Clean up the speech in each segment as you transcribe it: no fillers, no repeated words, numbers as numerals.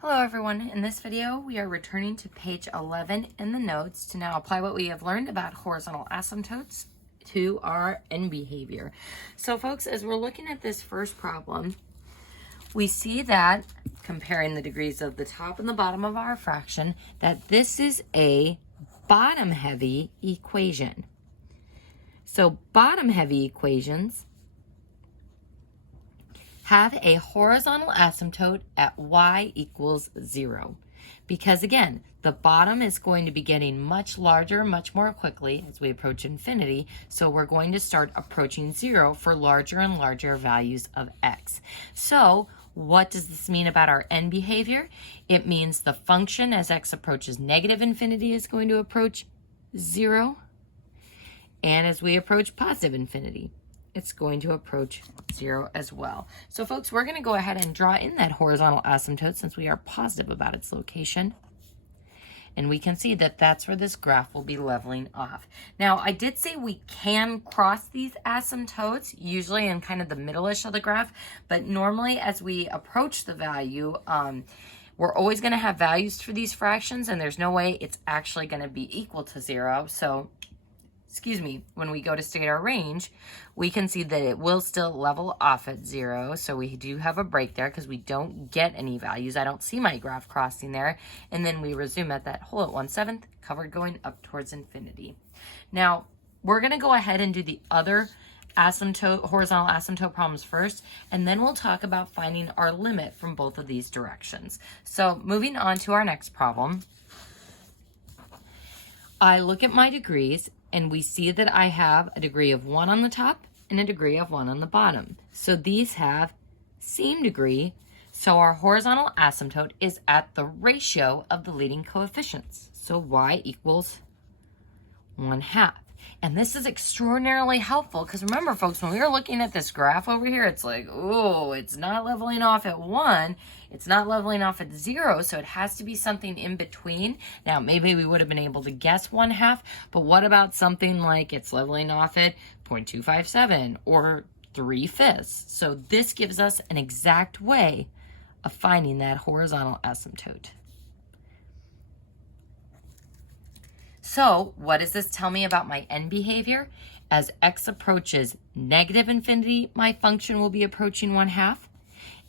Hello everyone, in this video we are returning to page 11 in the notes to now apply what we have learned about horizontal asymptotes to our end behavior. So folks, as we're looking at this first problem, we see that, comparing the degrees of the top and the bottom of our fraction, that this is a bottom-heavy equation. So bottom-heavy equations have a horizontal asymptote at y equals 0. Because again, the bottom is going to be getting much larger, much more quickly as we approach infinity. So we're going to start approaching 0 for larger and larger values of x. So what does this mean about our end behavior? It means the function as x approaches negative infinity is going to approach 0. And as we approach positive infinity, it's going to approach 0 as well. So folks, we're going to go ahead and draw in that horizontal asymptote since we are positive about its location. And we can see that that's where this graph will be leveling off. Now, I did say we can cross these asymptotes, usually in kind of the middle-ish of the graph, but normally as we approach the value, we're always going to have values for these fractions, and there's no way it's actually going to be equal to 0. So when we go to state our range, we can see that it will still level off at 0. So we do have a break there because we don't get any values. I don't see my graph crossing there. And then we resume at that hole at 1/7, covered going up towards infinity. Now, we're going to go ahead and do the other horizontal asymptote problems first, and then we'll talk about finding our limit from both of these directions. So moving on to our next problem, I look at my degrees, and we see that I have a degree of 1 on the top and a degree of 1 on the bottom. So these have same degree, so our horizontal asymptote is at the ratio of the leading coefficients. So y equals 1/2. And this is extraordinarily helpful because remember, folks, when we were looking at this graph over here, it's like, oh, it's not leveling off at 1. It's not leveling off at 0, so it has to be something in between. Now, maybe we would have been able to guess 1/2, but what about something like it's leveling off at 0.257 or 3/5? So this gives us an exact way of finding that horizontal asymptote. So what does this tell me about my end behavior? As x approaches negative infinity, my function will be approaching 1/2.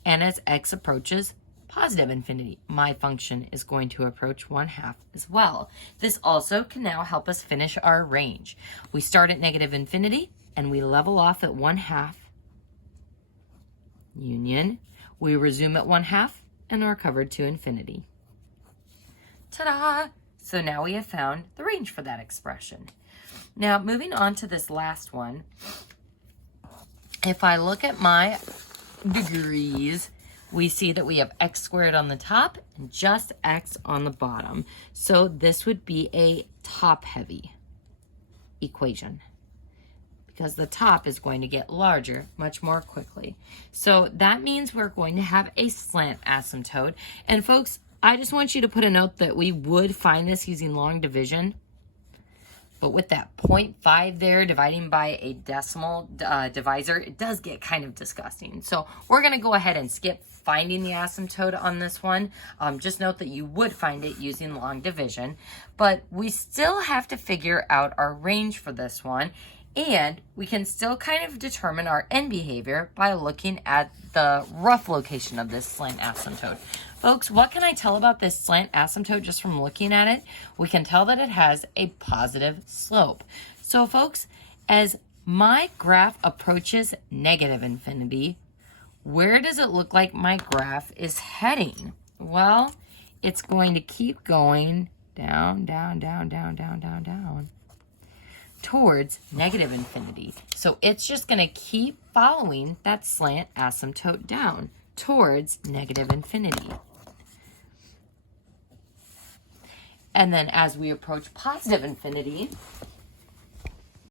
And as x approaches positive infinity, my function is going to approach 1/2 as well. This also can now help us finish our range. We start at negative infinity and we level off at 1/2 union. We resume at 1/2 and are covered to infinity. Ta-da! So now we have found the range for that expression. Now, moving on to this last one, if I look at my degrees, we see that we have x squared on the top and just x on the bottom. So this would be a top-heavy equation because the top is going to get larger much more quickly. So that means we're going to have a slant asymptote. And folks, I just want you to put a note that we would find this using long division, but with that 0.5 there dividing by a decimal divisor, it does get kind of disgusting. So we're going to go ahead and skip finding the asymptote on this one. Just note that you would find it using long division, but we still have to figure out our range for this one. And we can still kind of determine our end behavior by looking at the rough location of this slant asymptote. Folks, what can I tell about this slant asymptote just from looking at it? We can tell that it has a positive slope. So folks, as my graph approaches negative infinity, where does it look like my graph is heading? Well, it's going to keep going down, down, down, down, down, down, down, towards negative infinity. So it's just going to keep following that slant asymptote down towards negative infinity. And then as we approach positive infinity,